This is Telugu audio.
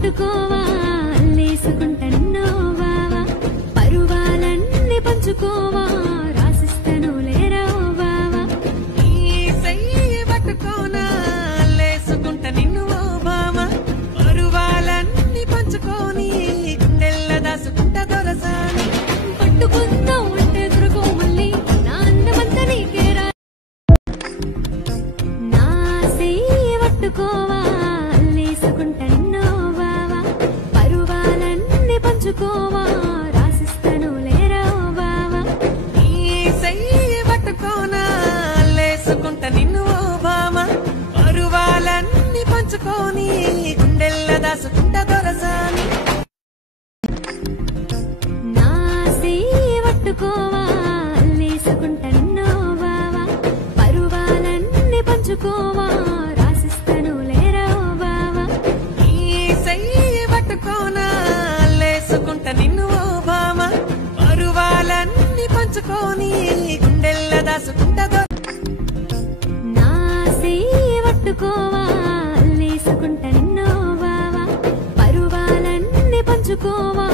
పట్టుకోవా లేసుకుంట నిన్నో బావా పరువాలన్నీ పంచుకోవా రాసిస్తను లేరా బావా ఈ చెయ్యి పట్టుకోనా లేసుకుంట నిన్ను బావా పరువాలన్నీ పంచుకొని గుండెల్ల దాసుకుంట దొరసాని పట్టుకుందాం అంటే దొరకో మళ్ళీ నా అందమంతా నీకేరా నా చెయ్యి పట్టుకోవా లేసుకుంట నిన్నో బావా పరువాలన్నీ పంచుకోవా రాసిస్తను లేరా బావా ఈ చెయ్యి పట్టుకోనా లేసుకుంట నిన్ను బావా పరువాలన్నీ పంచుకొని గుండెల్ల దాసుకుంట దొరసాని నా చెయ్యి పట్టుకోవా లేసుకుంట నిన్నో బావా పరువాలన్నీ పంచుకోవా రాసిస్తను లేరా బావా ఈ చెయ్యి పట్టుకోనా లేసుకుంట నిన్ను బావా పరువాలన్నీ పంచుకొని గుండెల్ల దాసుకుంట నా చెయ్యి పట్టుకోవా లేసుకుంట నిన్నో బావా పరువాలన్నీ పంచుకోవా